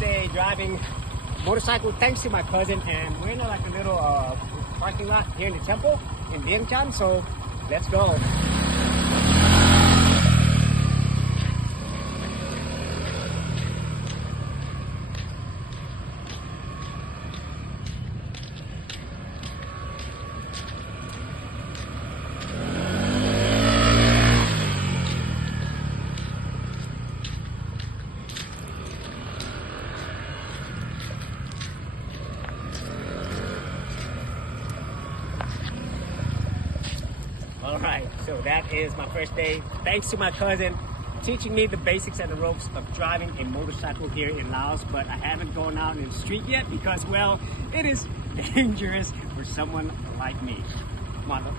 day driving motorcycle thanks to my cousin, and we're in like a little parking lot here in the temple in Vientiane, so let's go. Alright, so that is my first day. Thanks to my cousin teaching me the basics and the ropes of driving a motorcycle here in Laos, but I haven't gone out in the street yet because, well, it is dangerous for someone like me. Come on,